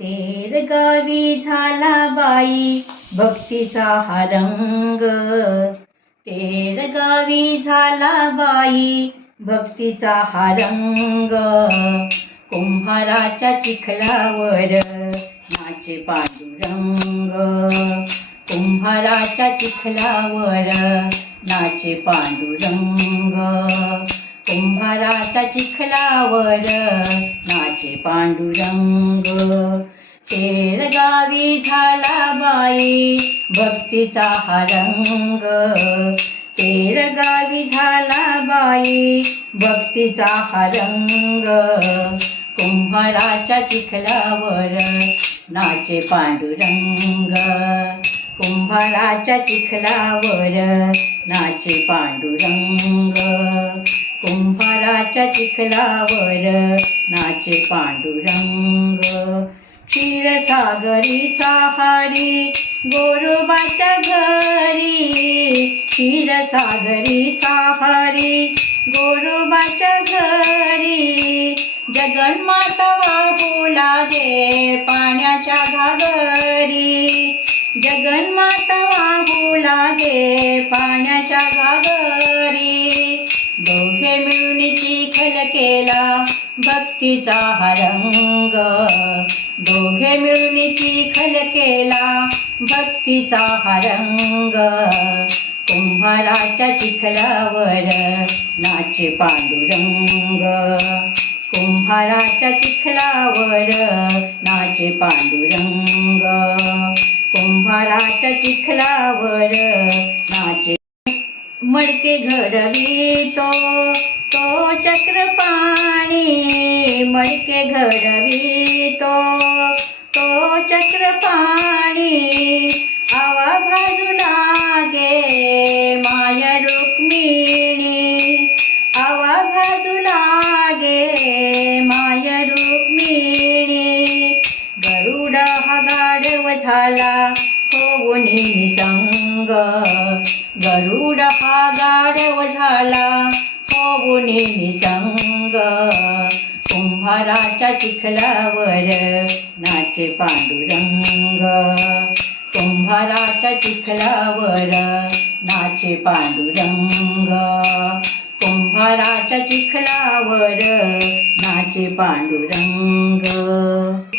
तेर गावी झाला बाई भक्तीचा हा रंग. तेर गावी झाला बाई भक्तीचा हा रंग. कुंभाराच्या चिखलावर नाचे पांडुरंग. कुंभाराच्या चिखलावर नाचे पांडुरंग. कुंभाराच्या चिखलावर नाचे पांडुरंग. तेर गावी झाला बाई भक्तीचा हा रंग. तेर गावी झाला बाई भक्तीचा हा रंग. कुंभाराच्या चिखलावर नाचे पांडुरंग. कुंभाराच्या चिखलावर नाचे पांडुरंग. कुंभाराच्या चिखलावर नाचे पांडुरंग. क्षीरसागरीचा हारी गोरोबाच्या घरी. क्षीरसागरीचा हारी गोरोबाच्या घरी. जगन्माता वाहू लागे पाण्याच्या घागरी. जगन्माता वाहू लागे पाण्याच्या घागरी. दोघे मिळून चिखल केला भक्तीचा हा रंग. दोघे मिळून चिखल केला भक्तीचा हा रंग. कुंभाराच्या चिखलावर नाचे पांडुरंग. कुंभाराच्या चिखलावर नाचे पांडुरंग. कुंभाराच्या चिखलावर नाचे. मडके घडवितो तो चक्रपाणी. मडके घडवितो तो चक्रपाणी. आवा भाजू लागे माय रुक्मिणी. आवा भाजू लागे माय रुक्मिणी. गरुड हा गाढव झाला होऊन निसंग. गरुड हा गाढव झाला होऊन निसंग. कुंभाराच्या चिखलावर नाचे पांडुरंग. कुंभाराच्या चिखलावर नाचे पांडुरंग. कुंभाराच्या चिखलावर नाचे पांडुरंग.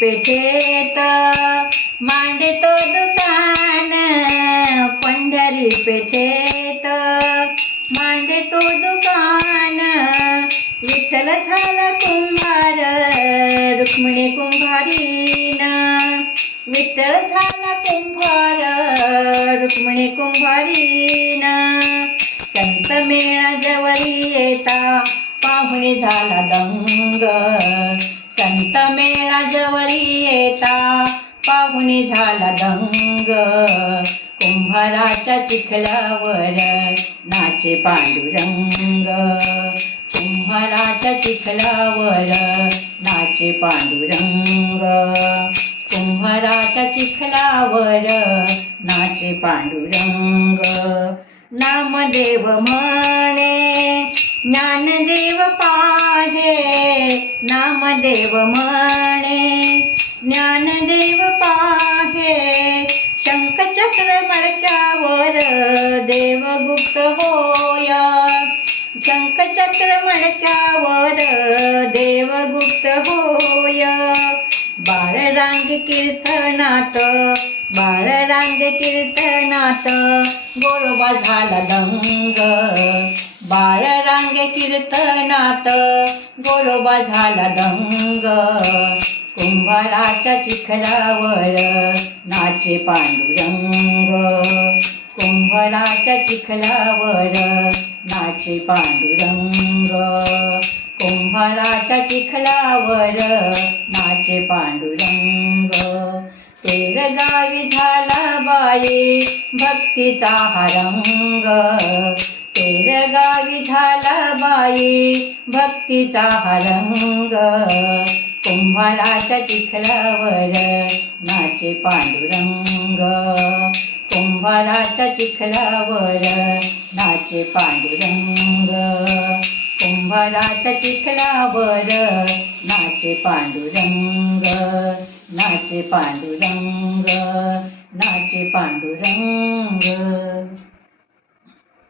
पेठेत मांडतो दुकान. पंढरी पेठेत मांडतो दुकान. विठ्ठल झाला कुंभार रुक्मिणी कुंभारीन. विठ्ठल झाला कुंभार रुक्मिणी कुंभारीन. संत मेळा जवळी येता पाहुणे झाला दंग. संत मेळा जवळी येता पाहुणे झाला दंग. कुंभाराच्या चिखलावर नाचे पांडुरंग. कुंभाराच्या चिखलावर नाचे पांडुरंग. कुंभाराच्या चिखलावर नाचे पांडुरंग. नामदेव म्हणे ज्ञानदेव पाहे. नामदेव म्हणे ज्ञानदेव पाहे. शंखचक्र मडक्यावर देवगुप्त होय. शंखचक्र मडक्यावर देवगुप्त होय. बाळरांगे कीर्तनात बाळरांगे कीर्तनात गोरोबा झाला दंग. बाळरांगे कीर्तनात गोरोबा झाला दंग. कुंभाराच्या चिखलावर नाचे पांडुरंग. कुंभाराच्या चिखलावर नाचे पांडुरंग. कुंभाराच्या चिखलावर नाचे पांडुरंग. तेर गावी झाला बाई भक्तीचा हा रंग. तेर गावी झाला बाई भक्तीचा हा रंग. कुंभाराच्या चिखलावर नाचे पांडुरंग. कुंभाराच्या चिखलावर नाचे पांडुरंग. कुंभाराच्या चिखलावर नाचे पांडुरंग. नाचे पांडुरंग, नाचे पांडुरंग.